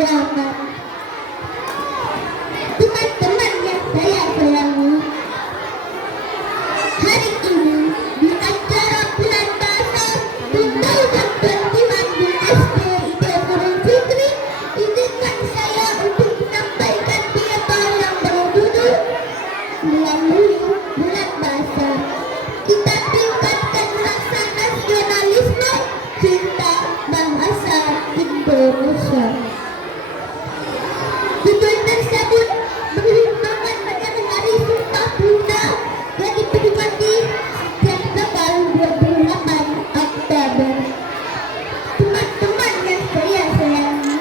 perjuangan. Teman-teman yang saya sayangi, hari ini di acara bulan bahasa 2021 di SDID Guru Fitri, izinkan saya untuk menyampaikan pidato yang berjudul melalui bulan bahasa kita tingkatkan rasa nasionalisme cinta bahasa Indonesia. Judul tersebut berhubungan dengan Hari Sumpah Pemuda yang diperingati setiap tanggal 28 Oktober. Teman-teman yang saya sayangi,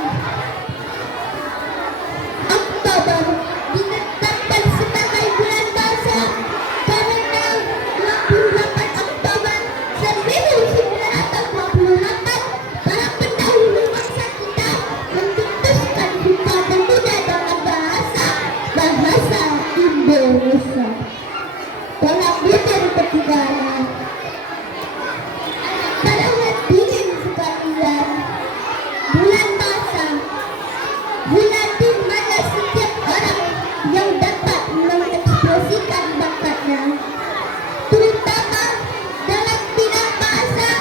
Oktober ditetapkan sebagai bulan bahasa karena 28 Oktober 1928 para pendahulu bangsa kita mencetuskan Sumpah Pemuda dengan bahasa Indonesia. Dalam bulan ketiganya, para hadirin sekalian, bulan bahasa, bulan di mana setiap orang yang dapat mengekspresikan bakatnya, terutama dalam bidang bahasa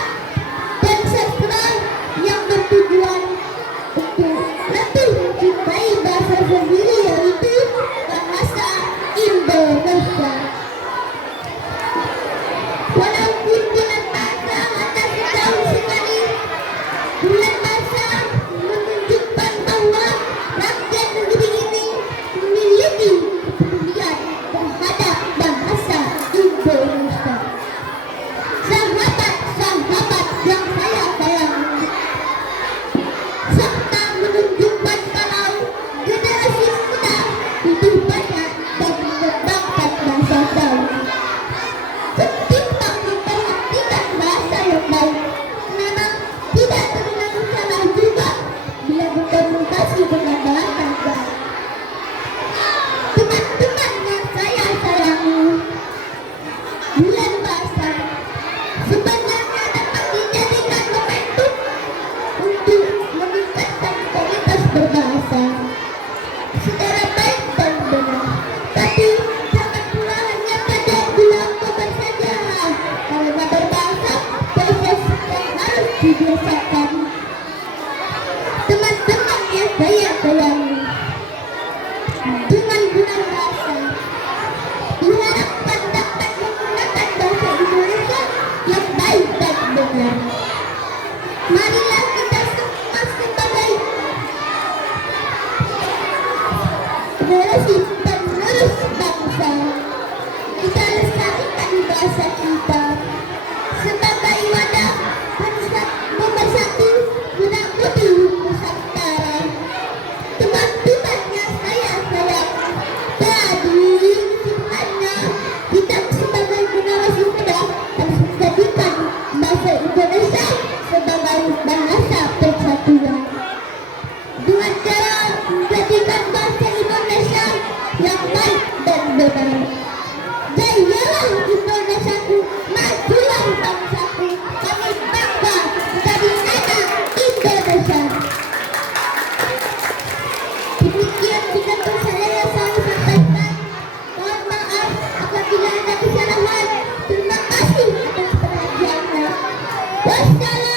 dan sastra yang bertujuan untuk lebih mencintai bahasa sendiri, yaitu bahasa Indonesia. Walaupun bulan bahasa hanya setahun sekali, bulan bahasa menunjukkan bahwa rakyat negeri ini memiliki kepedulian terhadap bahasa Indonesia. Sahabat-sahabat yang saya sayangi, serta menunjukkan kalau generasi muda lebih banyak dan mengembangkan bahasa Bali. Ketimbang memperhatikan bahasa yang baik, memang tidak terlalu salah juga bila berkomunikasi dengan bahasa Bali. Teman-teman yang saya sayangi, bulan bahasa sebenarnya dapat dijadikan momentum untuk meningkatkan kualitas berbahasa secara baik dan benar. Tapi jangan pula hanya pada bulan Oktober saja, karena berbahasa proses yang harus dibiasakan. Teman-teman yang saya sayangi, dengan bulan bahasa diharapkan dapat menggunakan bahasa Indonesia yang baik dan benar. Marilah kita semua sebagai generasi penerus bangsa, kita lestarikan bahasa kita sebagai wadah pemersatu guna budi Nusantara. Teman-teman yang saya sayangi, jadi sebenarnya kita sebagai generasi muda harus menjadikan bahasa Indonesia sebagai bahasa persatuan dengan cara menjadikan bahasa Indonesia yang baik dan benar. Jayalah Indonesiaku, majulah bangsaku, kami bangga menjadi anak Indonesia. Demikian pidato saya yang saya sampaikan. Mohon maaf apabila ada kesalahan. Terima kasih atas perhatiannya. Wassalamualaikum.